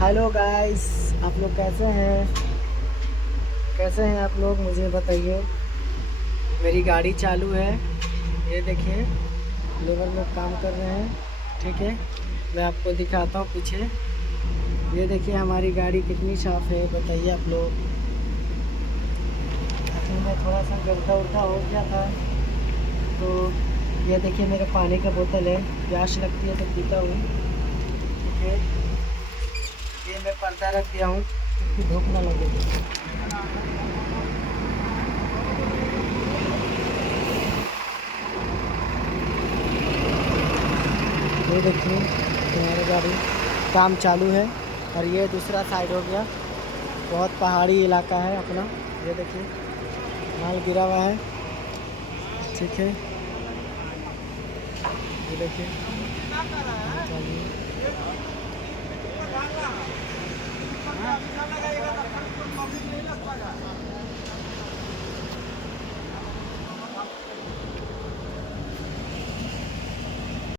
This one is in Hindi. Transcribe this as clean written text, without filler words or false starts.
हेलो गाइस, आप लोग कैसे हैं? कैसे हैं आप लोग, मुझे बताइए। मेरी गाड़ी चालू है, ये देखिए। लेबर लोग काम कर रहे हैं। ठीक है, मैं आपको दिखाता हूँ पीछे। ये देखिए हमारी गाड़ी कितनी साफ़ है, बताइए आप लोग। असल में थोड़ा सा गड्ढा उड्ढा हो गया था, तो ये देखिए मेरा पानी का बोतल है। प्यास लगती है तो पीता हूँ। ठीक है, ये मैं पर्दा रख दिया हूँ क्योंकि धूप ना लगे। ये देखिए हमारी गाड़ी काम चालू है। और ये दूसरा साइड हो गया, बहुत पहाड़ी इलाका है अपना। ये देखिए माल गिरा हुआ है। ठीक है, ये देखिए।